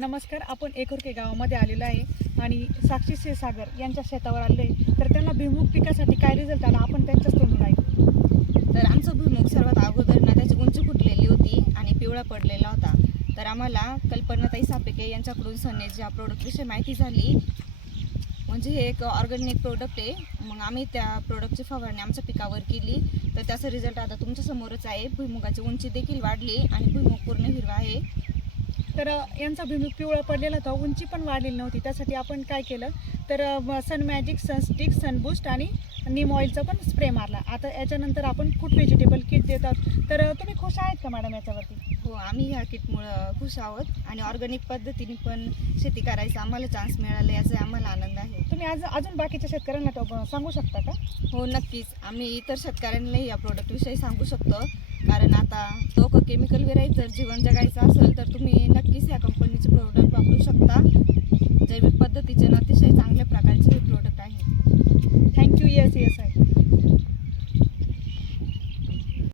नमस्कार. आपण एकुर्के गावामध्ये आलेलो आहे आणि साक्षी क्षीरसागर यांच्या शेतावर आले. तर त्यांना भुईमूग पिकासाठी काय रिझल्ट आला आपण त्यांच्याच तोंडून ऐकू. तर आमचं भुईमूग सर्वात अगोदर ना त्याची उंची फुटलेली होती आणि पिवळा पडलेला होता. तर आम्हाला कल्पनाताई सापेके यांच्याकडून सनेज या प्रोडक्टविषयी माहिती झाली. म्हणजे हे एक ऑर्गॅनिक प्रोडक्ट आहे. मग आम्ही त्या प्रोडक्टची फवारणी आमच्या पिकावर केली. तर त्याचा रिझल्ट आता तुमच्या समोरच आहे. भुईमुगाची उंची देखील वाढली आणि भुईमूग पूर्ण हिरवा आहे. तर यांचा भुईमूग पिवळा पडलेला होता, उंची पण वाढलेली नव्हती. त्यासाठी आपण काय केलं तर सन मॅजिक, सनस्टिक, सनबूस्ट आणि नीम ऑइलचा पण स्प्रे मारला. आता याच्यानंतर आपण फूड व्हेजिटेबल किट देतात. तर तुम्ही खुश आहेत का मॅडम याच्यावरती? हो, आम्ही ह्या किटमुळं खुश आहोत आणि ऑर्गॅनिक पद्धतीने पण शेती करायचा आम्हाला चान्स मिळाला याचा आम्हाला आनंद आहे. तुम्ही अजून बाकीच्या शेतकऱ्यांना सांगू शकता का? हो, नक्कीच. आम्ही इतर शेतकऱ्यांनाही या प्रोडक्टविषयी सांगू शकतो. कारण आता लोक केमिकल विरहित जर जीवन जगायचं असेल तर तुम्ही नक्कीच ह्या कंपनीचे प्रोडक्ट वापरू शकता. जैविक पद्धतीचे अतिशय चांगल्या प्रकारचे हे प्रोडक्ट आहे. थँक्यू. येस आहे.